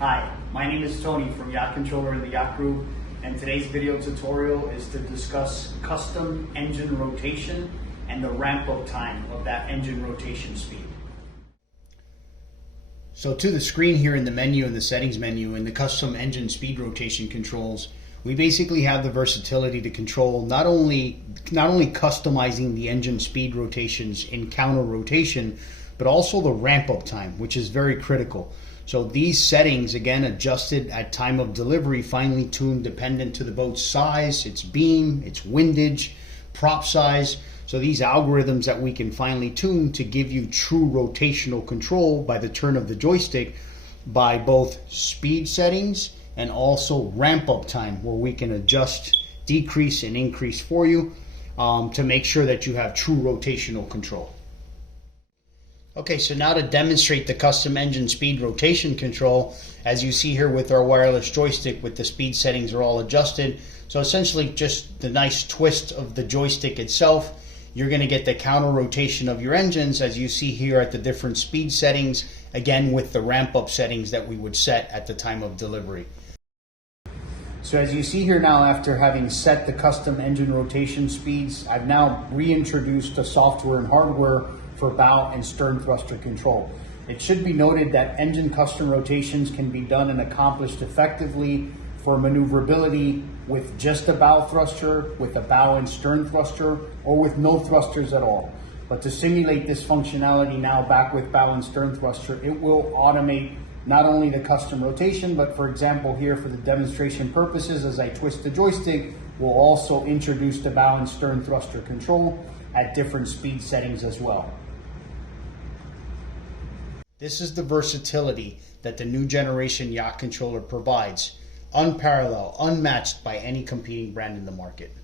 Hi, my name is Tony from Yacht Controller in the Yacht Group, and today's video tutorial is to discuss custom engine rotation and the ramp-up time of that engine rotation speed. So to the screen here in the menu, in the settings menu, in the custom engine speed rotation controls, we basically have the versatility to control not only customizing the engine speed rotations in counter rotation, but also the ramp-up time, which is very critical. So these settings, again, adjusted at time of delivery, finely tuned dependent to the boat's size, its beam, its windage, prop size. So these algorithms that we can finely tune to give you true rotational control by the turn of the joystick by both speed settings and also ramp-up time, where we can adjust, decrease, and increase for you to make sure that you have true rotational control. Okay, so now to demonstrate the custom engine speed rotation control, as you see here with our wireless joystick with the speed settings are all adjusted. So essentially just the nice twist of the joystick itself, you're going to get the counter rotation of your engines as you see here at the different speed settings, again with the ramp up settings that we would set at the time of delivery. So as you see here now, after having set the custom engine rotation speeds, I've now reintroduced the software and hardware for bow and stern thruster control. It should be noted that engine custom rotations can be done and accomplished effectively for maneuverability with just a bow thruster, with a bow and stern thruster, or with no thrusters at all. But to simulate this functionality now back with bow and stern thruster, it will automate not only the custom rotation, but for example here for the demonstration purposes, as I twist the joystick, we'll also introduce the bow and stern thruster control at different speed settings as well. This is the versatility that the new generation Yacht Controller provides, unparalleled, unmatched by any competing brand in the market.